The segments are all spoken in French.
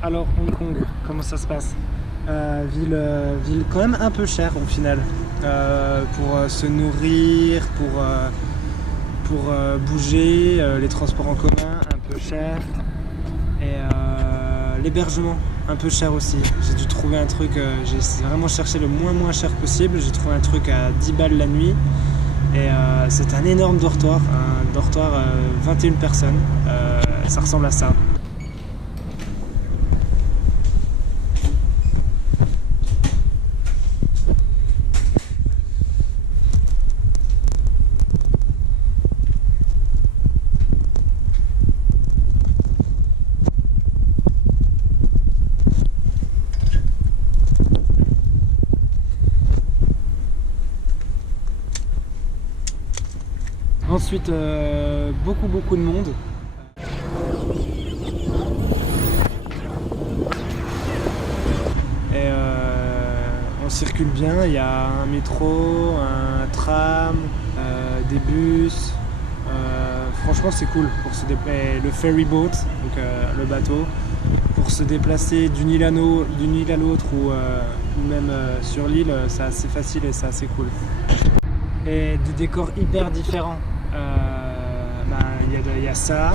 Alors Hong Kong, comment ça se passe? Ville quand même un peu chère au final, pour se nourrir, pour bouger, les transports en commun un peu cher, et l'hébergement un peu cher aussi. J'ai dû trouver un truc, j'ai vraiment cherché le moins cher possible, j'ai trouvé un truc à 10 balles la nuit, et c'est un énorme dortoir, 21 personnes, ça ressemble à ça. Ensuite, beaucoup de monde. Et on circule bien, il y a un métro, un tram, des bus. Franchement c'est cool pour se déplacer. Le ferry boat, donc le bateau, pour se déplacer d'une île à l'autre ou même sur l'île, c'est assez facile et c'est assez cool. Et des décors hyper différents. Il y a ça.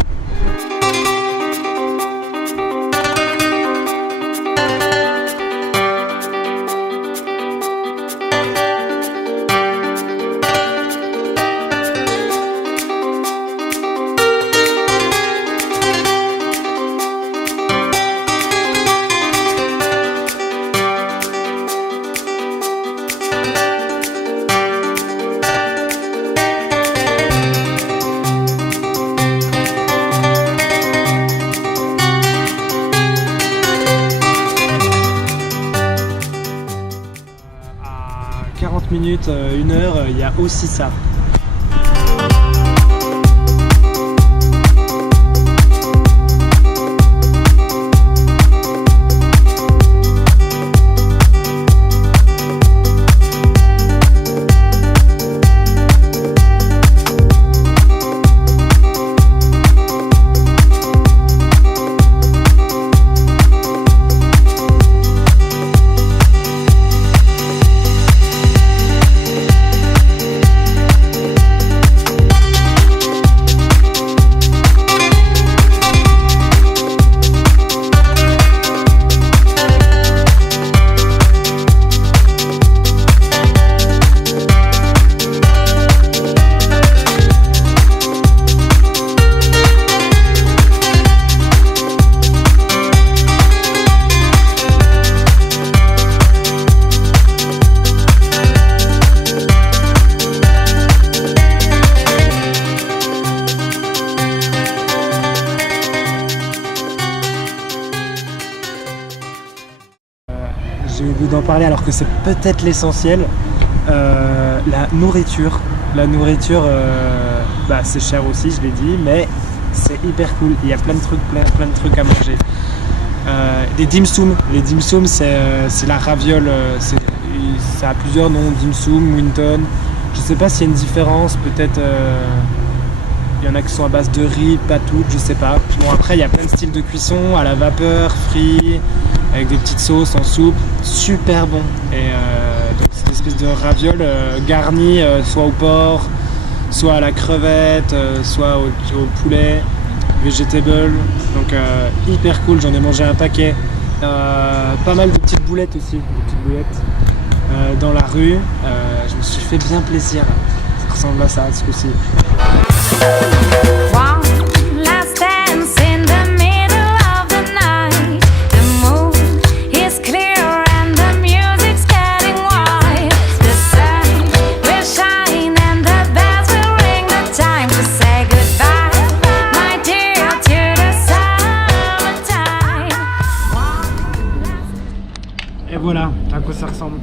À 40 minutes, 1 heure, il y a aussi ça. J'ai oublié d'en parler alors que c'est peut-être l'essentiel. La nourriture. La nourriture, c'est cher aussi, je l'ai dit, mais c'est hyper cool. Il y a plein de trucs à manger. Des dim sum. Les dim sum, c'est la raviole. Ça a plusieurs noms, dim sum, wonton. Je sais pas s'il y a une différence, peut-être il y en a qui sont à base de riz, pas toutes, je sais pas. Bon, après il y a plein de styles de cuisson, à la vapeur, frit, avec des petites sauces en soupe, super bon. Et donc c'est une espèce de raviole garnie soit au porc, soit à la crevette, soit au poulet, vegetable. Donc hyper cool, j'en ai mangé un paquet. Pas mal de petites boulettes aussi, dans la rue. Je me suis fait bien plaisir. Ça ressemble à ça ce coup-ci. One last dance in the middle of the night. The moon is clear and the music's getting wild. The sun will shine and the bells will ring. The time to say goodbye, my dear, to the summertime. Et voilà à quoi ça ressemble.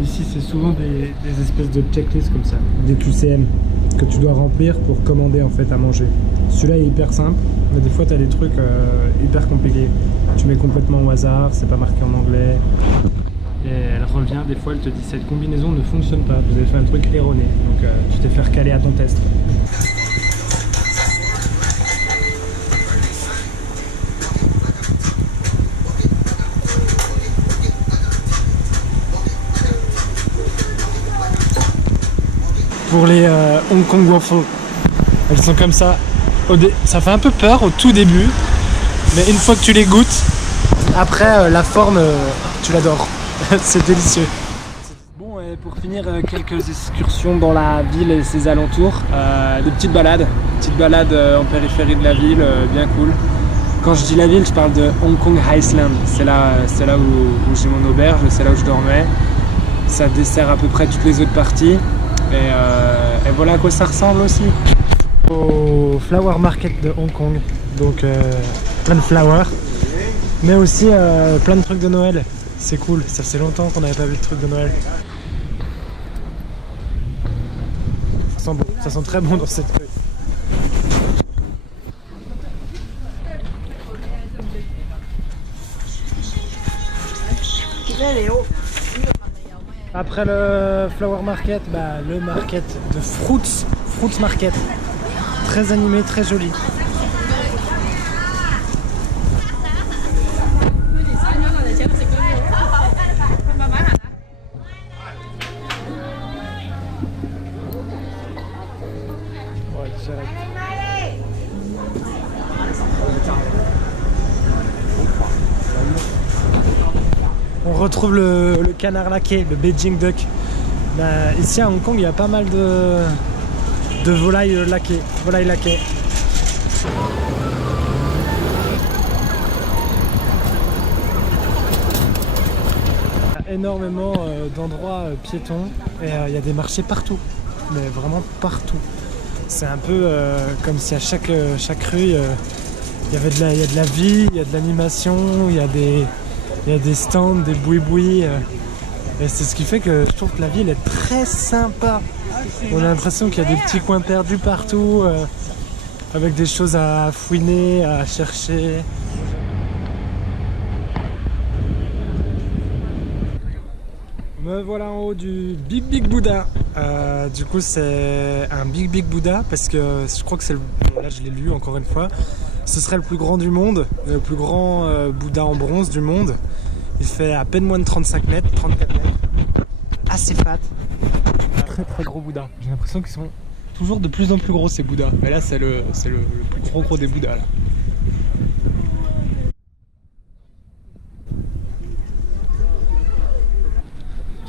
Ici c'est souvent des espèces de checklists comme ça, des QCM que tu dois remplir pour commander en fait à manger. Celui-là est hyper simple, mais des fois tu as des trucs hyper compliqués. Tu mets complètement au hasard, c'est pas marqué en anglais. Et elle revient, des fois elle te dit cette combinaison ne fonctionne pas, vous avez fait un truc erroné, donc tu t'es fait recaler à ton test. pour les Hong Kong waffles. Elles sont comme ça. Ça fait un peu peur au tout début, mais une fois que tu les goûtes, après la forme, tu l'adores. C'est délicieux. Bon, et pour finir, quelques excursions dans la ville et ses alentours. Des petites balades en périphérie de la ville, bien cool. Quand je dis la ville, je parle de Hong Kong Iceland. C'est là où j'ai mon auberge, c'est là où je dormais. Ça dessert à peu près toutes les autres parties. Et voilà à quoi ça ressemble aussi. Au Flower Market de Hong Kong. Donc plein de flowers. Mais aussi plein de trucs de Noël. C'est cool, ça faisait longtemps qu'on n'avait pas vu de trucs de Noël. Ça sent bon, ça sent très bon dans cette feuille. Après le Flower Market, le market de Fruits Market. Très animé, très joli. On retrouve le canard laqué, le Beijing duck. Ici à Hong Kong, il y a pas mal de volailles laquées. Il y a énormément d'endroits piétons et il y a des marchés partout, mais vraiment partout. C'est un peu comme si à chaque rue il y a de la vie, il y a de l'animation, il y a des stands, des boui-boui. Et c'est ce qui fait que je trouve que la ville est très sympa. On a l'impression qu'il y a des petits coins perdus partout, avec des choses à fouiner, à chercher. Me voilà en haut du Big Buddha. Du coup c'est un Big Buddha parce que je crois que c'est là je l'ai lu encore une fois. Ce serait le plus grand du monde, le plus grand Bouddha en bronze du monde. Il fait à peine moins de 34 mètres. Assez fat. Très très gros Bouddha. J'ai l'impression qu'ils sont toujours de plus en plus gros ces Bouddhas. Mais là c'est le plus gros des Bouddhas là.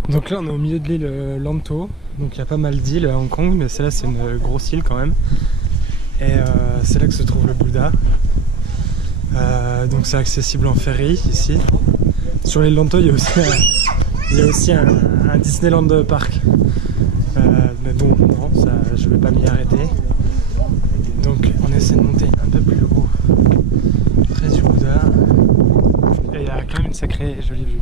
Donc là on est au milieu de l'île Lanto. Donc il y a pas mal d'îles à Hong Kong, mais celle-là c'est une grosse île quand même. Et c'est là que se trouve le Bouddha. Donc c'est accessible en ferry ici. Sur l'île Lanto il y a aussi un Disneyland Park. Mais bon, non, ça, je vais pas m'y arrêter. Donc on essaie de monter un peu plus haut près du Bouddha. Et il y a quand même une sacrée jolie vue.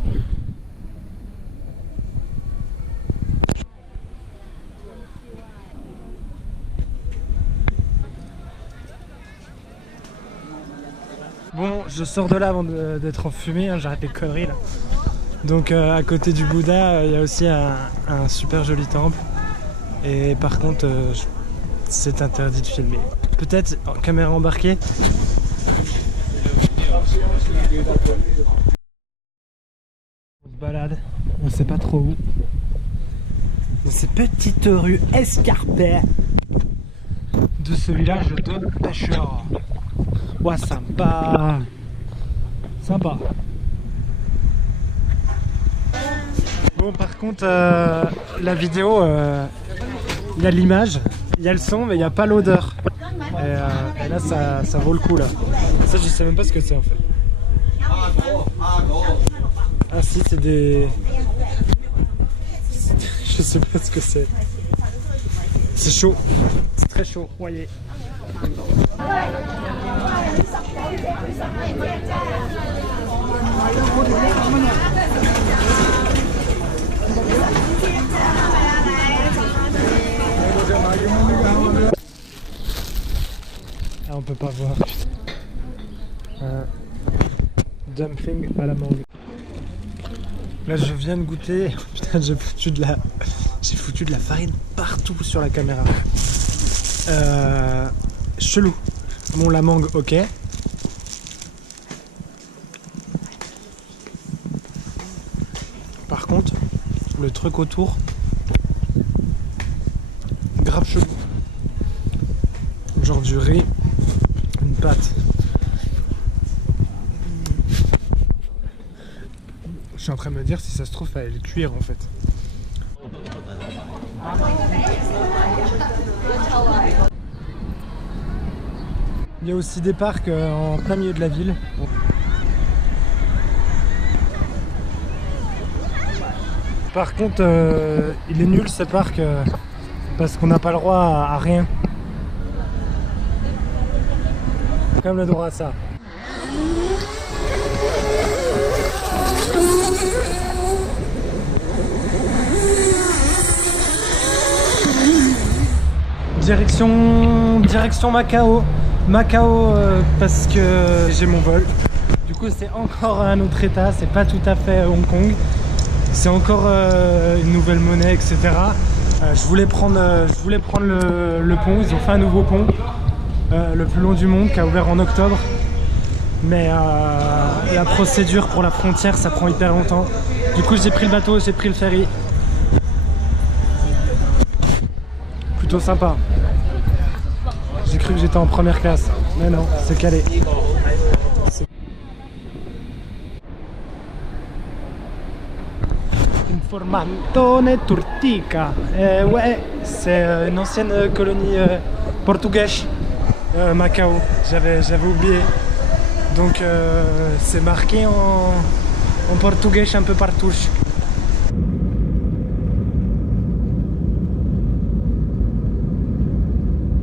Bon, je sors de là avant d'être enfumé, hein, j'arrête les conneries là. Donc à côté du Bouddha, il y a aussi un super joli temple. Et par contre, c'est interdit de filmer. Peut-être en caméra embarquée. On se balade, on sait pas trop où. Dans ces petites rues escarpées de ce village de pêcheurs. Ouais, sympa. Sympa. Bon, par contre, la vidéo, il y a l'image, il y a le son, mais il n'y a pas l'odeur. Et là, ça vaut le coup, là. Ça, je sais même pas ce que c'est, en fait. Ah si, c'est des... Je sais pas ce que c'est. C'est chaud. C'est très chaud. Voyez. Ah, on peut pas voir. Dumpling à la mangue. Là je viens de goûter. Putain, j'ai foutu de la farine partout sur la caméra. Chelou. Bon, la mangue, ok. Par contre, le truc autour, grave chelou. Genre du riz, une pâte. Je suis en train de me dire si ça se trouve, fallait le cuire en fait. Il y a aussi des parcs en plein milieu de la ville. Par contre, il est nul ce parc parce qu'on n'a pas le droit à rien. On a quand même le droit à ça. Direction Macao. Macao parce que j'ai mon vol. Du coup c'est encore un autre état, c'est pas tout à fait Hong Kong. C'est encore une nouvelle monnaie, etc. Je voulais prendre le pont, ils ont fait un nouveau pont, le plus long du monde, qui a ouvert en octobre. Mais la procédure pour la frontière, ça prend hyper longtemps. Du coup j'ai pris le bateau, j'ai pris le ferry. Plutôt sympa. J'ai cru que j'étais en première classe, mais non, c'est calé. Informatone Turtica. Ouais, c'est une ancienne colonie portugaise, Macao. J'avais oublié. Donc c'est marqué en portugais un peu partout.